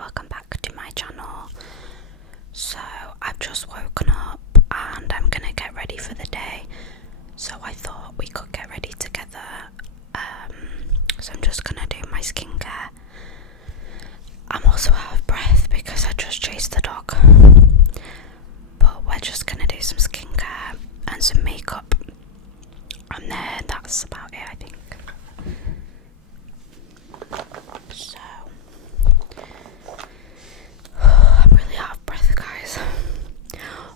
welcome back to my channel. So I've just woken up and I'm gonna get ready for the day, so I thought we could get ready together. So I'm just gonna do my skincare. I'm also out of breath because I just chased the dog, but we're just gonna do some skincare and some makeup, and then that's about it, I think. So I'm really out of breath, guys.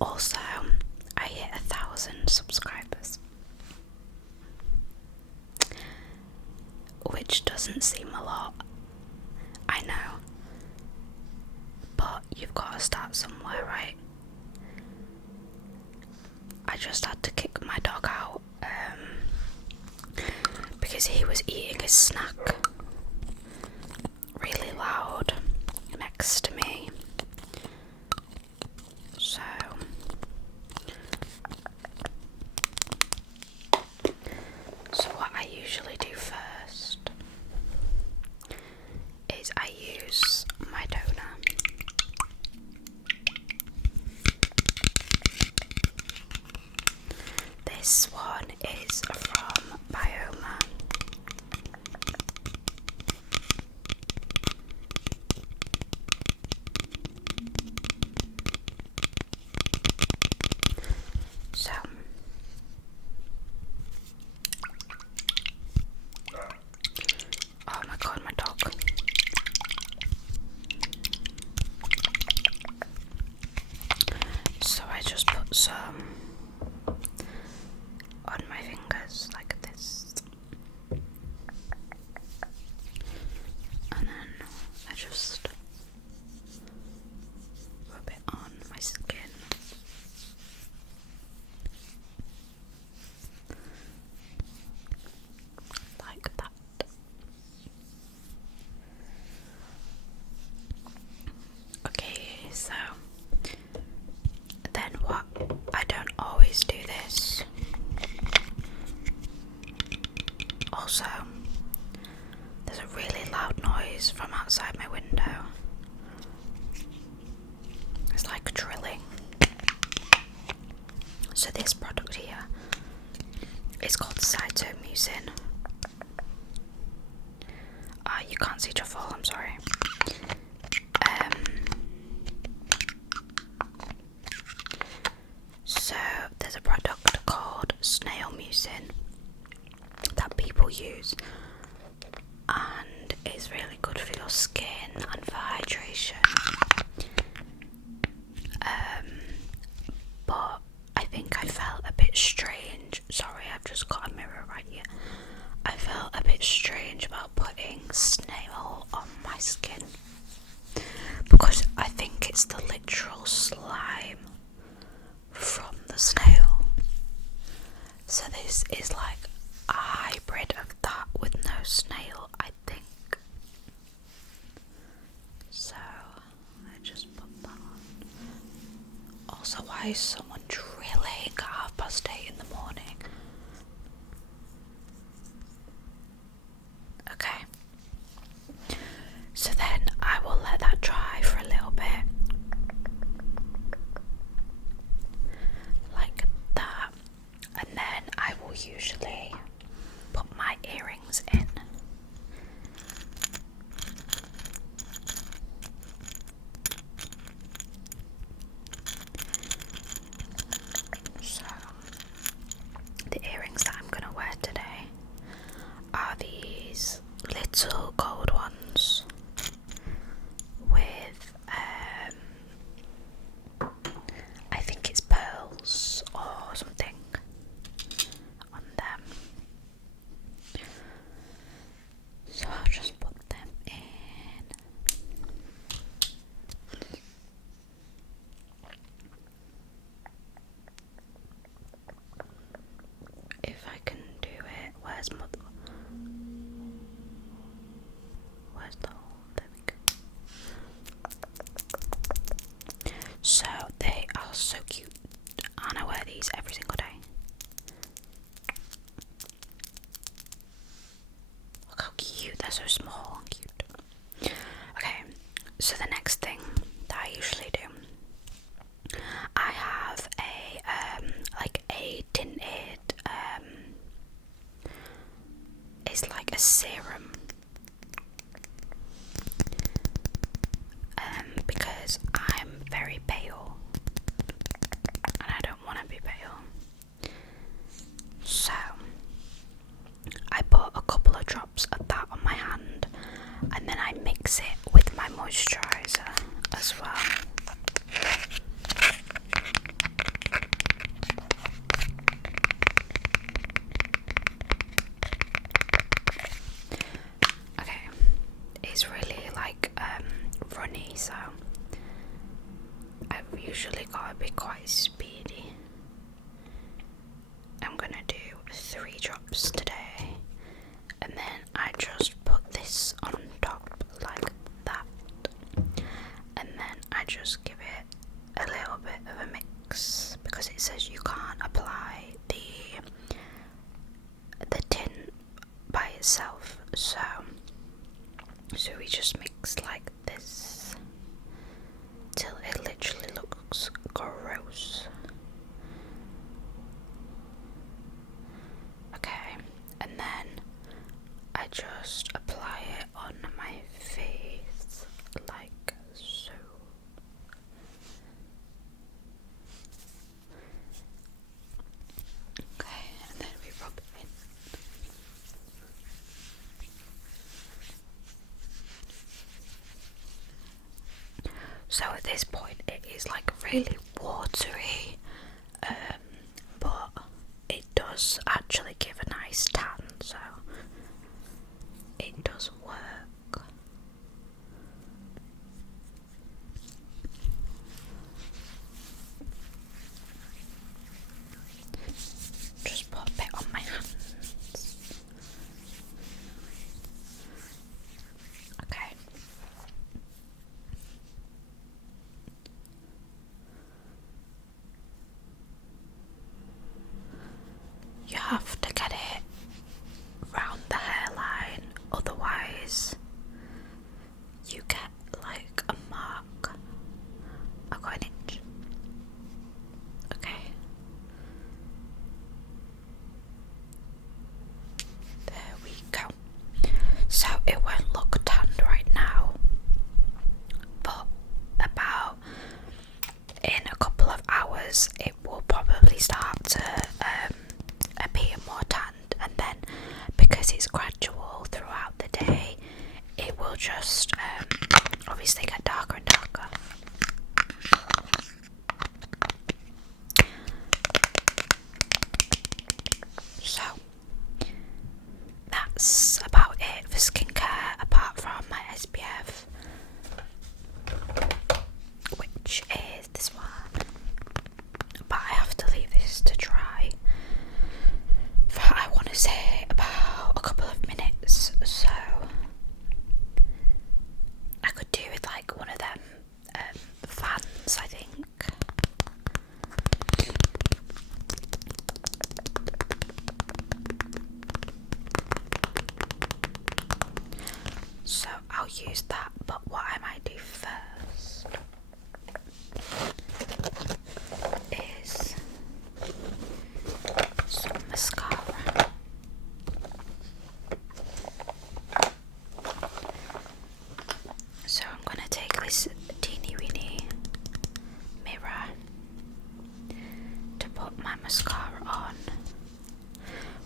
Also, I hit 1,000 subscribers, which doesn't seem a lot, I know, but you've got to start somewhere, right? I just had to kick my dog out because he was eating his snack really loud next to me. So what I usually do first is I use my toner. This one is from Bioma. So oh my god, my dog. So I just put some on my fingers like this, and then I just rub it on my skin. Like that. Okay, so then what? I don't always do this. Also, there's a really loud noise from outside my window. It's like drilling. So this product here is called Mucin. You can't see Truffle, I'm sorry. So there's a product called Snail Mucin that people use, and it's really good for your skin and for hydration. But I think I felt a bit strange. Sorry, I've just got a mirror right here. I felt a bit strange about putting snail on my skin because I think it's the literal slime from the snail. So this is like a hybrid of that with no snail, I think. So I just put that on. Also, why is someone drilling at 8:30 in the morning? Okay. So then I will let that dry for a little bit. Like that. And then I will usually put my earrings in. So the earrings that I'm gonna wear today are these little gold ones with I think it's pearls or something on them. So I'll just put them in. If I can do it, where's the hole? There we go. So they are so cute, and I wear these every single day. Look how cute, they're so small and cute. Okay, so the serum. Because I'm very pale and I don't want to be pale. So I put a couple of drops of that on my hand and then I mix it with my moisturiser as well. Okay, it's really like runny, so I've usually got to be quite speedy. I'm gonna do 3 drops today, and then I just put this on top like that, and then I just give it a little bit of a mix because it says you can't apply the tint by itself, so we just mix like this till it literally looks gross. Okay, and then I just apply it on my face like so. Okay, and then we rub it in. So at this point it is like really watery, but it does actually give a nice tan, so it does work. Just put a bit on my hands. Okay. You have to get it round the hairline, otherwise you get like a mark. I got an itch. Okay. There we go. So it won't look tanned right now, but about in a couple of hours it will probably start to appear more tanned, and then because it's gradual throughout the day it will just obviously get darker and darker. So that's about it for skincare, apart from my SPF, which is this one, but I have to leave this to dry for, I want to say, about a couple of minutes, so I could do with like one of them fans, I think. So I'll use that, but what I might do first is some mascara. So I'm going to take this teeny weeny mirror to put my mascara on,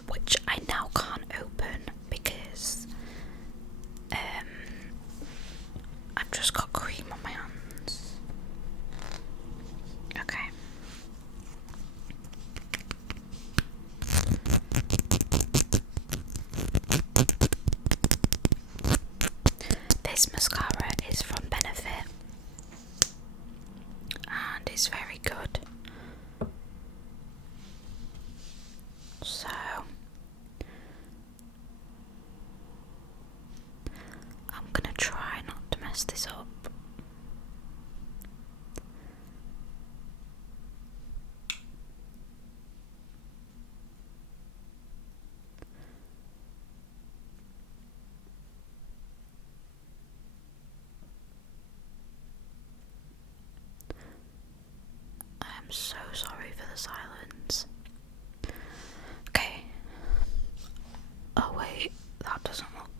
which I now can't open because I've just got cream on my hands. Okay. This mascara is from Benefit and it's very good. So I'm gonna try not to mess this up. I'm so sorry for the silence. Okay. Oh wait, that doesn't look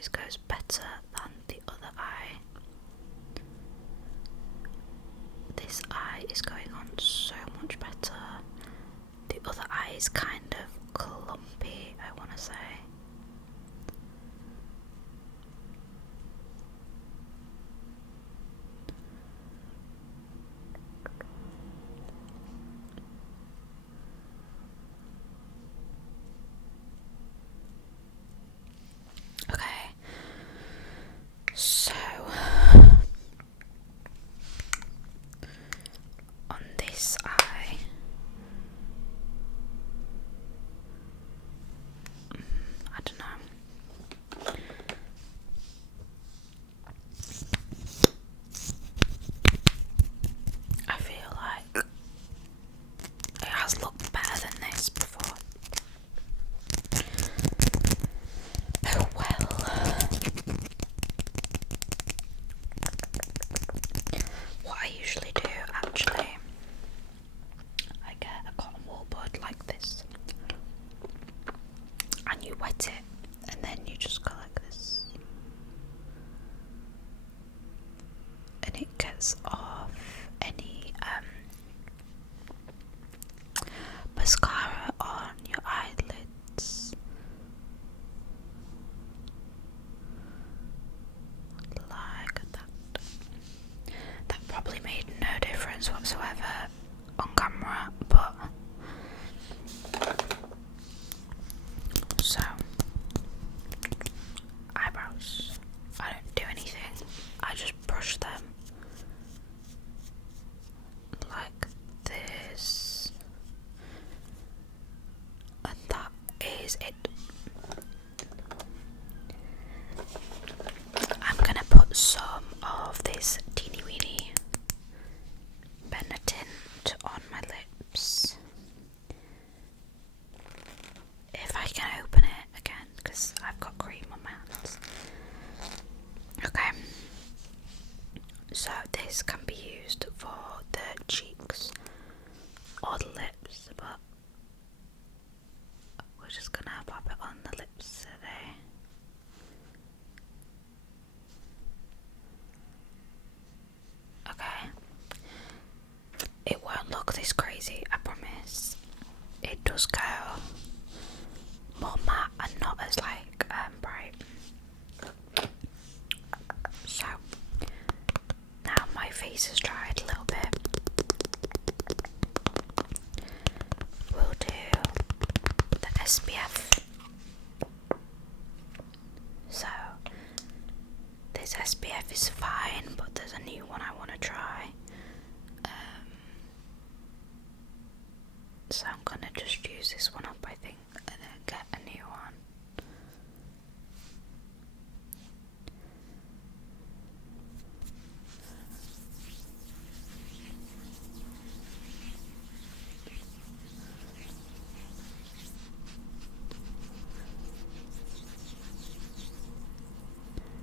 always goes better than the other eye. This eye is going on so much better. The other eye is kind of clumpy, I want to say. Okay, so on this eye, I don't know. I feel like it has looked better than this before. Oh well. What I usually do, actually, I get a cotton wool bud like this, and you wet it, and then you just go like this, and it gets off any mascara on your eyelids, like that. That probably made no difference whatsoever on camera, but so eyebrows, I don't do anything, I just brush them like this, and that is it. I'm gonna put some of this teeny weeny Benetint on my lips. If I can open it again, because I've got cream on my hands. Okay, so this can be used for the cheeks or the lips, but we're just gonna pop it on the lips today. Okay, it won't look this crazy, I promise. It does go more matte and not as like bright. So now my face has dried a little bit. We'll do the SPF. So this SPF is fine, but there's a new one I want to try. So I'm gonna just use this one up, I think, and then get a new one.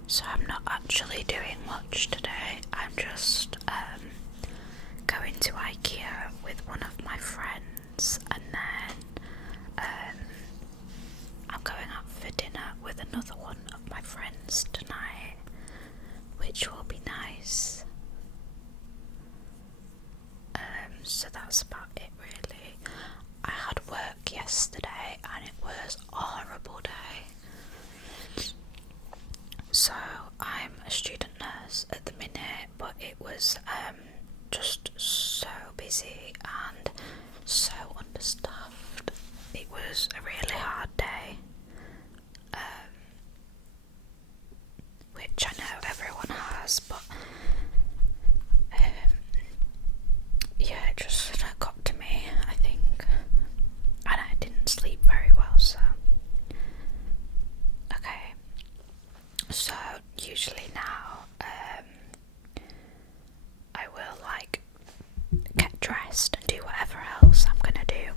So I'm not actually doing much today. I'm just going to IKEA with one of my friends, and then I'm going out for dinner with another one of my friends tonight, which will be nice. So that's about it really. I had work yesterday and it was a horrible day. So I'm a student nurse at the minute, but it was just so busy and so understaffed. It was a really hard day, which I know everyone has, but yeah, it just got to me, I think, and I didn't sleep very well, so okay. So usually now I will like get dressed and do whatever else I'm gonna do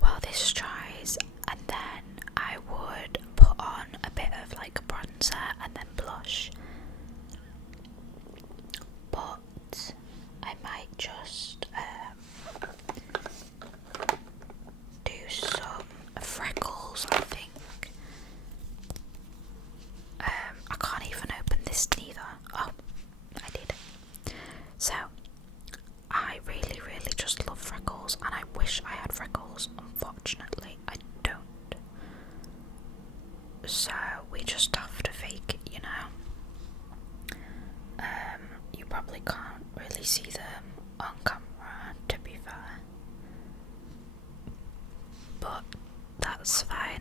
while this dries, and then I would put on a bit of like bronzer and then blush, but I might just do some freckles, I think. really see them on camera, to be fair, but that's fine.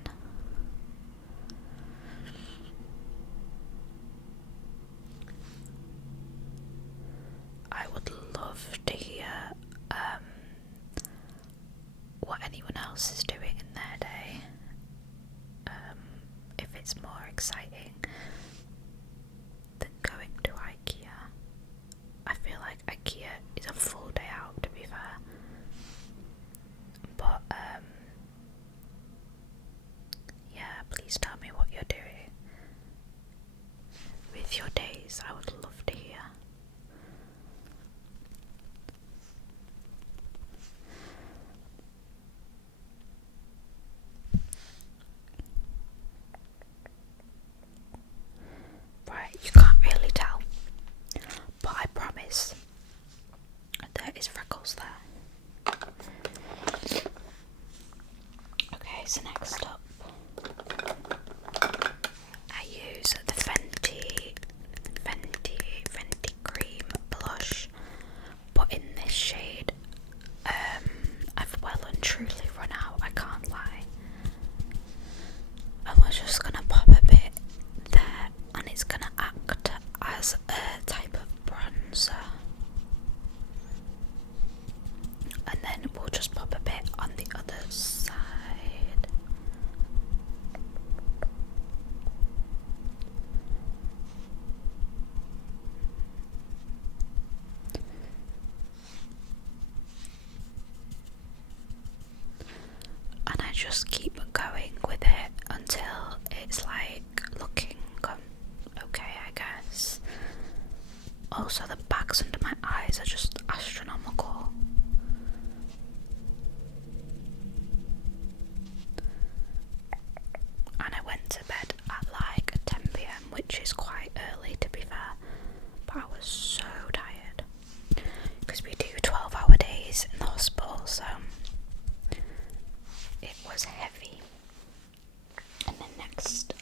I would love to hear what anyone else is doing in their day, if it's more exciting than going to IKEA. I feel like IKEA is a full day out, to be fair, but yeah, please tell me what you're doing with your days. I would love to hear. Right, you can't really tell, but I promise there is freckles there. Okay, so next up, I use the Fenty Cream Blush, but in this shade, I've well and truly run out, I can't lie. And we're just gonna pop a bit there, and it's gonna act as a type of bronzer. And then we'll just pop a bit on the other side. And I just keep going with it until it's like looking okay, I guess. Also, the bags under my eyes are just astronomical. And I went to bed at like 10 PM, which is quite early, to be fair, but I was so tired because we do 12-hour days in the hospital, so it was heavy. And then next,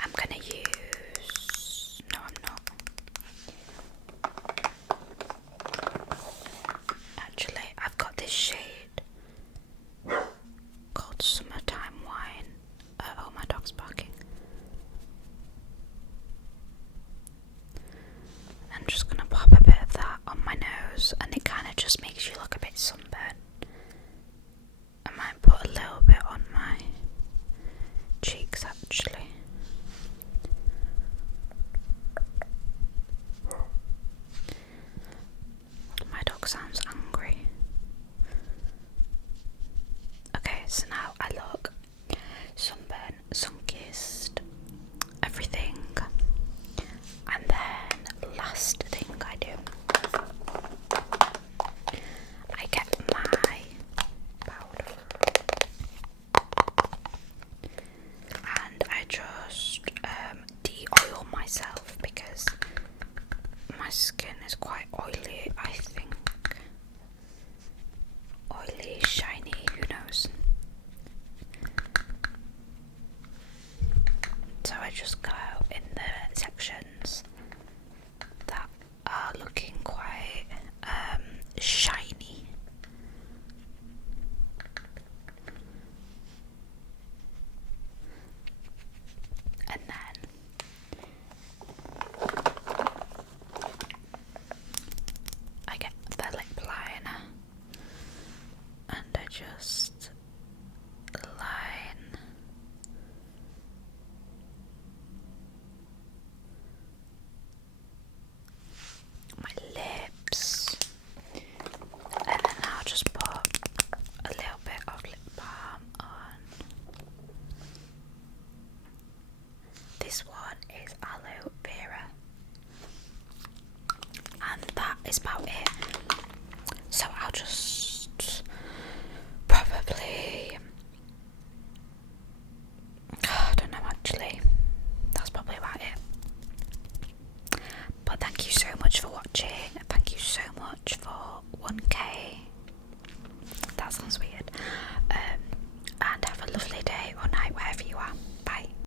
I'm gonna use, no I'm not, actually I've got this shade called Summertime Wine. Oh, my dog's barking. I'm just gonna pop a bit of that on my nose, and it kind of just makes you look a bit sunburned. I might put a little bit on my cheeks actually. My dog sounds angry. Okay, so now I look sunburned, sun